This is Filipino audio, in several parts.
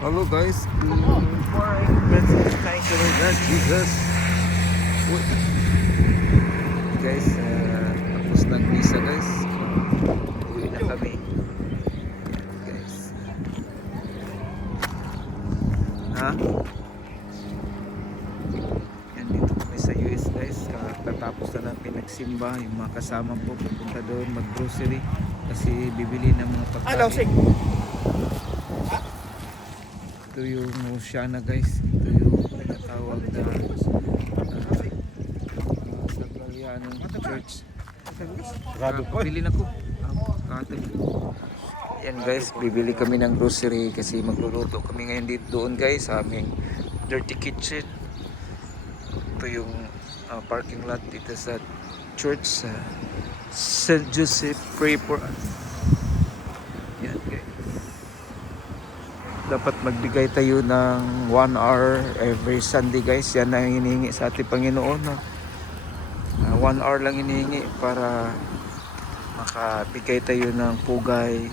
Hello guys, good morning. Thank you Lord Jesus. Uy, guys, tapos ng misa guys. Uwi na kami. Guys. Ha? Yan dito kami sa US guys. Tatapos na lang pinagsimba. Yung mga kasama po pupunta doon mag-grocery. Kasi bibili ng mga pagkain. Ito yung Oceana guys. Ito yung tinatawag na Sagralianong Church. Bili na ko. Yan guys, bibili kami ng grocery kasi magluluto kami ngayon dito doon guys sa aming dirty kitchen. Ito yung parking lot dito sa church sa St. Joseph. Pray for us. Yan guys. Dapat magbigay tayo ng 1 hour every Sunday guys. Yan na hinihingi sa ating Panginoon. 1 hour lang hinihingi para makabigay tayo ng pugay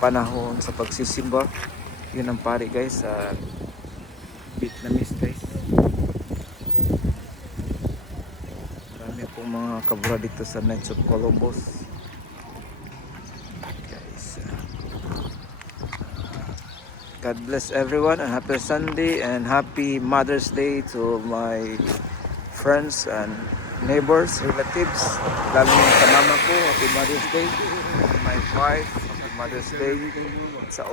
panahon sa pagsisimba. Yun ang pari guys sa Vietnamese guys. Marami pong mga kabura dito sa Knights of Columbus guys. God bless everyone and happy Sunday and happy Mother's Day to my friends and neighbors, relatives, lalo sa mama ko. Happy Mother's Day. My wife, happy Mother's Day sa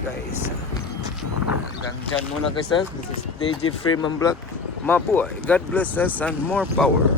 guys. Hanggang dyan muna guys. This is DJ Freeman Black. Mabuhay. God bless us and more power.